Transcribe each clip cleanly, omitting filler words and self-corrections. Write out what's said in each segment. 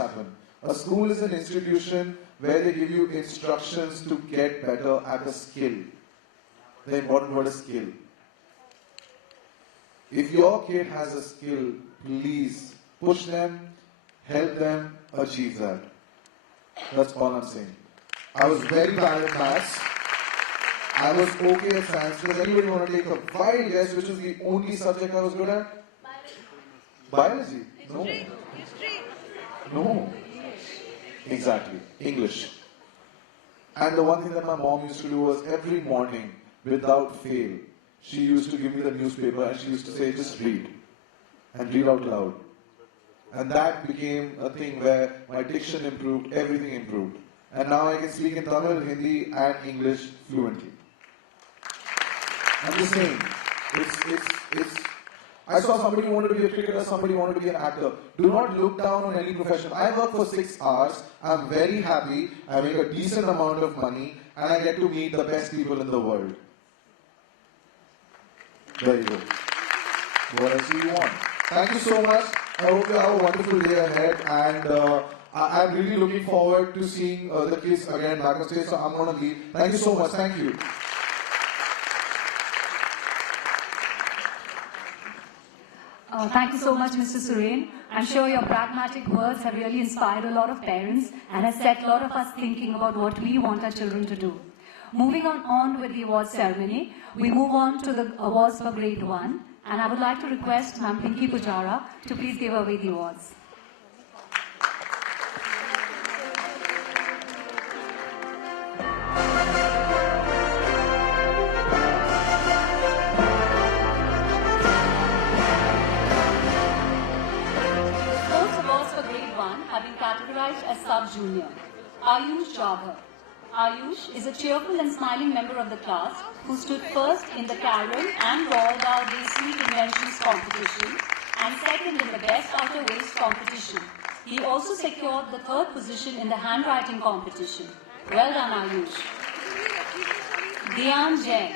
happen. A school is an institution where they give you instructions to get better at a skill. The important word is skill. If your kid has a skill, please push them, help them achieve that. That's all I'm saying. I was very bad at maths. I was okay at science. Does anybody want to take a wild guess which was the only subject I was good at? Biology. No. History. No. Exactly. English. And the one thing that my mom used to do was every morning, without fail, she used to give me the newspaper and she used to say, just read. And read out loud. And that became a thing where my diction improved, everything improved. And now I can speak in Tamil, Hindi and English fluently. I'm just saying, I saw somebody wanted to be a cricketer, somebody wanted to be an actor. Do not look down on any profession. I work for 6 hours, I'm very happy, I make a decent amount of money, and I get to meet the best people in the world. There you go. What else do you want? Thank you so much. I hope you have a wonderful day ahead, and I'm really looking forward to seeing the kids again back on stage, so I'm going to leave. Thank you so much. Thank you. Thank you so much, Mr. Suren. I'm sure your pragmatic words have really inspired a lot of parents and has set a lot of us thinking about what we want our children to do. Moving on with the awards ceremony, we move on to the awards for grade 1, and I would like to request Ma'am Pinky Pujara to please give away the awards. Categorized as sub-junior. Ayush Jabhar. Ayush is a cheerful and smiling member of the class who stood first in the Carol and Roald Dahl Day Sweet Inventions competition and second in the Best Outer Waist competition. He also secured the 3rd position in the handwriting competition. Well done, Ayush. Dhyan Jain.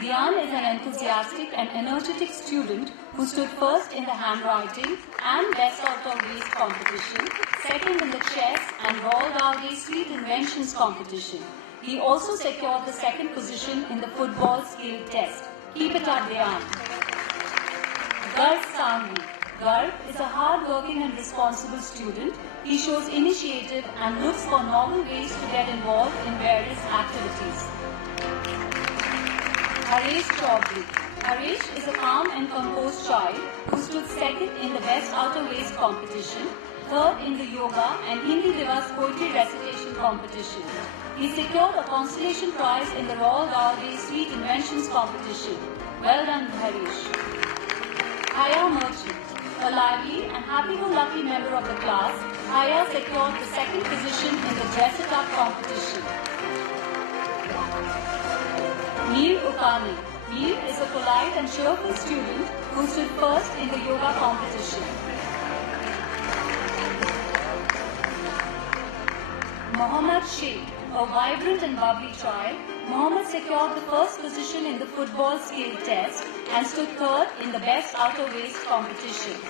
Dhyan is an enthusiastic and energetic student who stood first in the handwriting and Best Outer Waist competition, second in the chess and Roald Dahl Day Sweet Inventions competition. He also secured the 2nd position in the football skill test. Keep it up, Dhyan. Garg Sanghi. Garg is a hard-working and responsible student. He shows initiative and looks for novel ways to get involved in various activities. Haresh Chaudhary. Haresh is a calm and composed child who stood 2nd in the Best Outer Waist competition, 3rd in the Yoga and Hindi Divas Poetry Recitation competition. He secured a consolation prize in the Roald Dahl Day Sweet Inventions competition. Well done, Haresh. Haya Merchant. A lively and happy-go-lucky member of the class, Haya secured the 2nd position in the Dress It Up competition. Neil Ukani. Neil is a polite and cheerful student who stood first in the yoga competition. Mohammad Sheikh, a vibrant and bubbly child, Mohammad secured the 1st position in the football skill test and stood 3rd in the Best Outer Waist competition.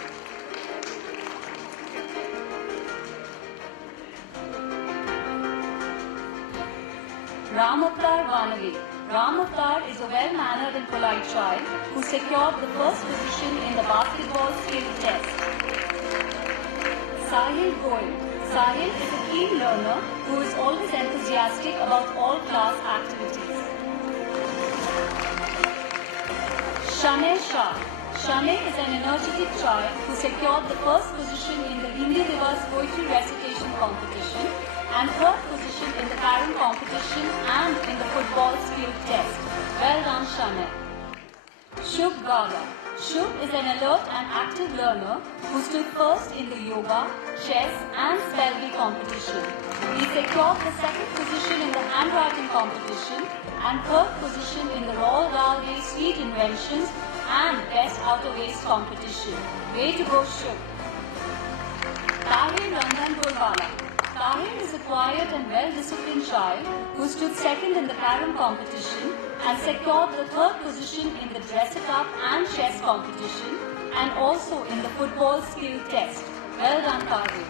Ramavtar Vanave. Ramavtar is a well-mannered and polite child who secured the 1st position in the basketball skill test. Sahil Goel. Sahil is a keen learner who is always enthusiastic about all class activities. Shanay Shah. Shanay is an energetic child who secured the 1st position in the Hindi Divas Poetry Recitation competition and 3rd position in the Karen competition and in the football skill test. Well done, Shanay. Shubh Gala. Shubh is an alert and active learner who stood first in the yoga, chess and spell-bee competition. He secured the 2nd position in the handwriting competition and 3rd position in the Roald Dahl Day Sweet Inventions and Best Outer Waist competition. Way to go, Shubh. Tahir Ranjan Purwala. Tahir is a quiet and well-disciplined child who stood 2nd in the Karen competition and secured the 3rd position in the Dress It Up and chess competition and also in the football skill test. Well done, Tardeo.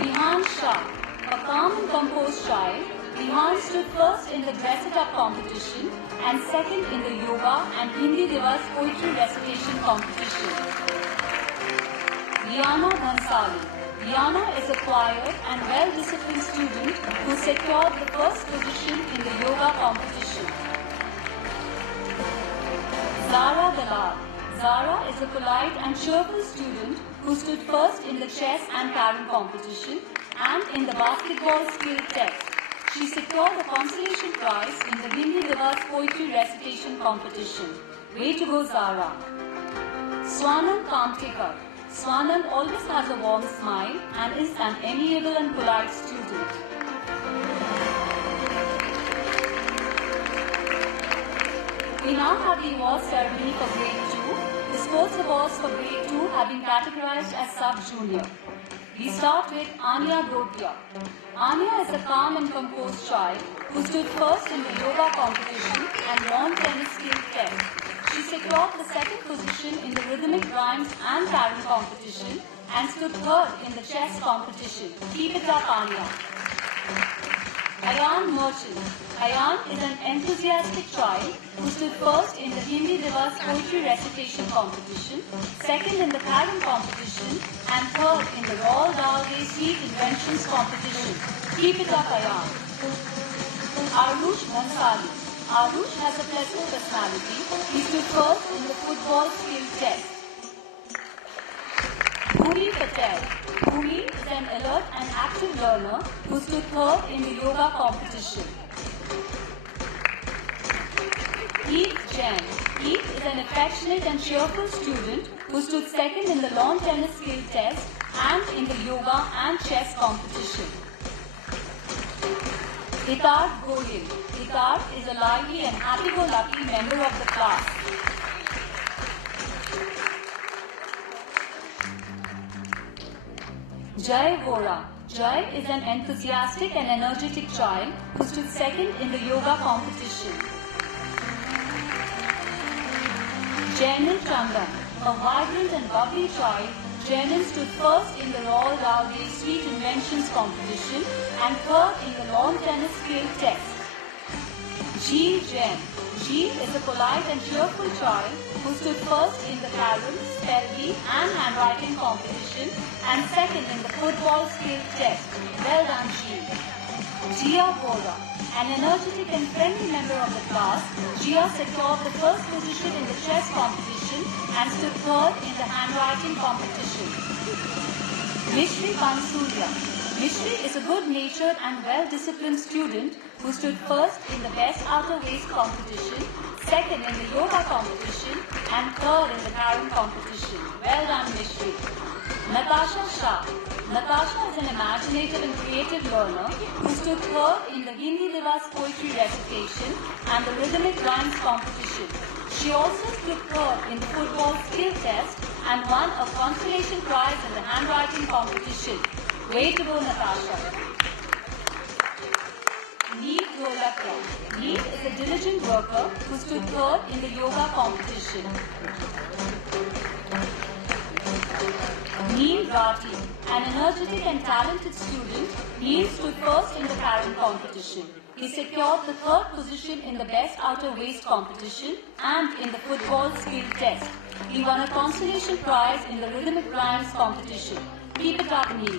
Rehan Shah, a calm and composed child, Rehan stood first in the dress-it-up competition and second in the yoga and Hindi Divas poetry recitation competition. Rihanna Bhansali. Rihanna is a quiet and well-disciplined student who secured the first position in the yoga competition. Zara Dalal. Zara is a polite and cheerful student who stood first in the chess and carom competition and in the basketball skill test. She secured the consolation prize in the Hindi Divas poetry recitation competition. Way to go, Zara. Swanam Kamtekar. Swanam always has a warm smile and is an amiable and polite student. We now have the award ceremony for grade 2. The sports awards for grade 2 have been categorized as sub-junior. We start with Anya Brodya. Anya is a calm and composed child who stood first in the yoga competition and lawn tennis skill test. She secured the second position in the rhythmic rhymes and carom competition and stood third in the chess competition. Keep it up, Anya. Ayan Merchant. Ayan is an enthusiastic child who stood first in the Hindi Divas poetry recitation competition, second in the carom competition, and third in the Royal Dalgay Sweet Inventions competition. Keep it up, Ayan. Arush Bhansali. Arush has a pleasant personality. He stood first in the football skill test. Bhumi Patel. Bhumi is an alert and active learner who stood third in the yoga competition. Heath Jain. Heath is an affectionate and cheerful student who stood second in the lawn tennis skill test and in the yoga and chess competition. Hitar Goyal. Hitar is a lively and happy-go-lucky member of the class. Jai Vora. Jai is an enthusiastic and energetic child who stood second in the yoga competition. Jainil Chandan. A vibrant and bubbly child, Jainil stood first in the Royal Dalgay Sweet Inventions competition and third in the lawn tennis skill test. G. Jain. G is a polite and cheerful child who stood first in the carom, spelling and handwriting competition and second in the football skill test. Well done, G. Jia Bora. An energetic and friendly member of the class, Jia secured the first position in the chess competition and stood third in the handwriting competition. Mishri Bansurya. Mishri is a good-natured and well-disciplined student who stood first in the best outer waist competition, second in the yoga competition, and third in the carom competition. Well done, Mishri. Natasha Shah. Natasha is an imaginative and creative learner who stood third in the Hindi Divas poetry recitation and the rhythmic rhymes competition. She also stood third in the football skill test and won a consolation prize in the handwriting competition. Way to go, Natasha. Neet Rolakya. Neet is a diligent worker who stood third in the yoga competition. Neil Rati. An energetic and talented student, Neil stood first in the carom competition. He secured the third position in the best outer waist competition and in the football skill test. He won a consolation prize in the rhythmic rhymes competition. Keep it up, Neil.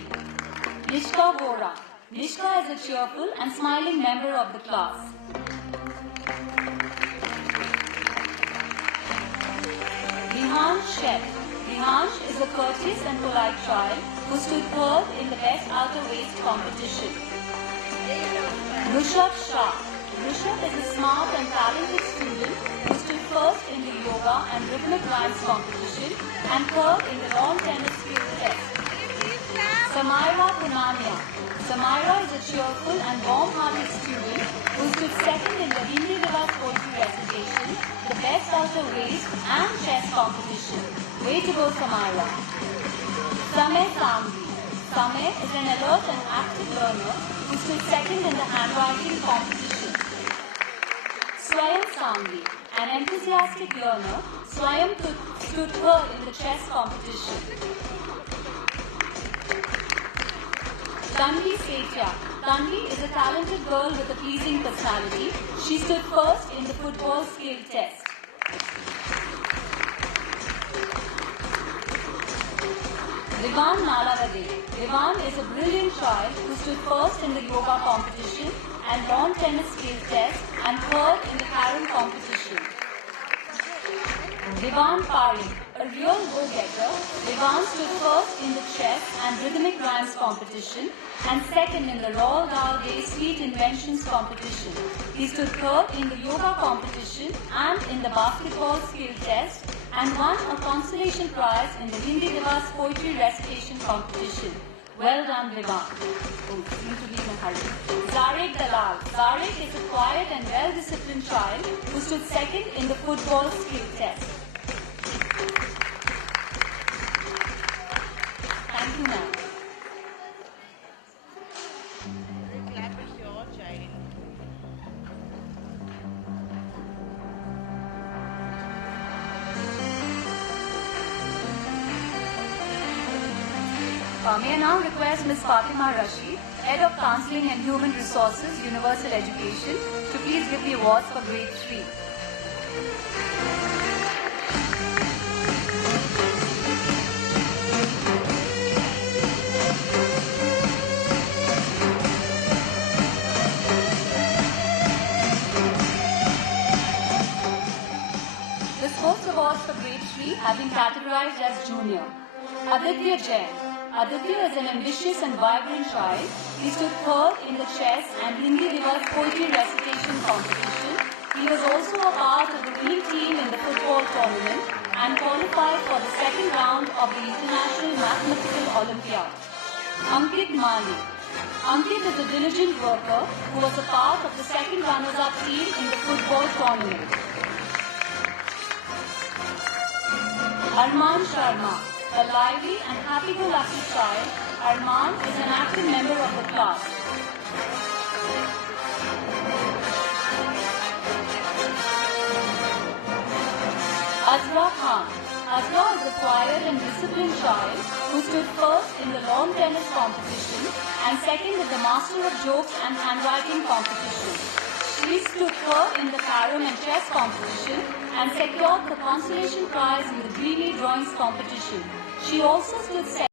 Nishka Vora. Nishka is a cheerful and smiling member of the class. Rihan Sheth. Rihan is a courteous and polite child who stood third in the best outer waist competition. Rushabh Shah. Rushabh is a smart and talented student who stood first in the yoga and rhythmic rhymes competition and third in the lawn tennis skill test. Samaira Punania. Samaira is a cheerful and warm-hearted student who stood second in the Hindi Divas poetry recitation, the best outer waist and chess competition. Way to go, Samaira. Samay Samvi. Samay is an alert and active learner who stood second in the handwriting competition. Swayam Samvi. An enthusiastic learner, Swayam stood third in the chess competition. Tanvi Setia. Tanvi is a talented girl with a pleasing personality. She stood first in the football skill test. Rivan Nalavade. Rivan is a brilliant child who stood first in the yoga competition and lawn tennis skill test and third in the carom competition. Rivan Pari, a real go-getter, Rivan stood first in the chess and rhythmic dance competition and second in the Roald Dahl Day Sweet Inventions competition. He stood third in the yoga competition and in the basketball skill test and won a consolation prize in the Hindi Divas poetry recitation competition. Well done, Rivan. Oh, seem to be in a hurry. Zarek Dalal. Zarek is a quiet and well-disciplined child who stood second in the football skill test. Thank you, ma'am. Clap is your child. May I now request Ms. Fatima Rashid, Head of Counseling and Human Resources, Universal Education, to please give the awards for Grade 3. The sports awards for Grade 3 have been categorized as Junior. Aditya Jain. Aditya is an ambitious and vibrant child. He stood third in the chess and Hindi Divas poetry recitation competition. He was also a part of the winning team in the football tournament and qualified for the second round of the International Mathematical Olympiad. Ankit Mali. Ankit is a diligent worker who was a part of the second runners-up team in the football tournament. Arman Sharma. A lively and happy-go-lucky child, Arman is an active member of the class. Azra Khan. Azra is a quiet and disciplined child who stood first in the lawn tennis competition and second in the Master of Jokes and Handwriting competition. She stood third in the carom and chess competition and secured the consolation prize in the Dreamy Drawings competition. She also stood second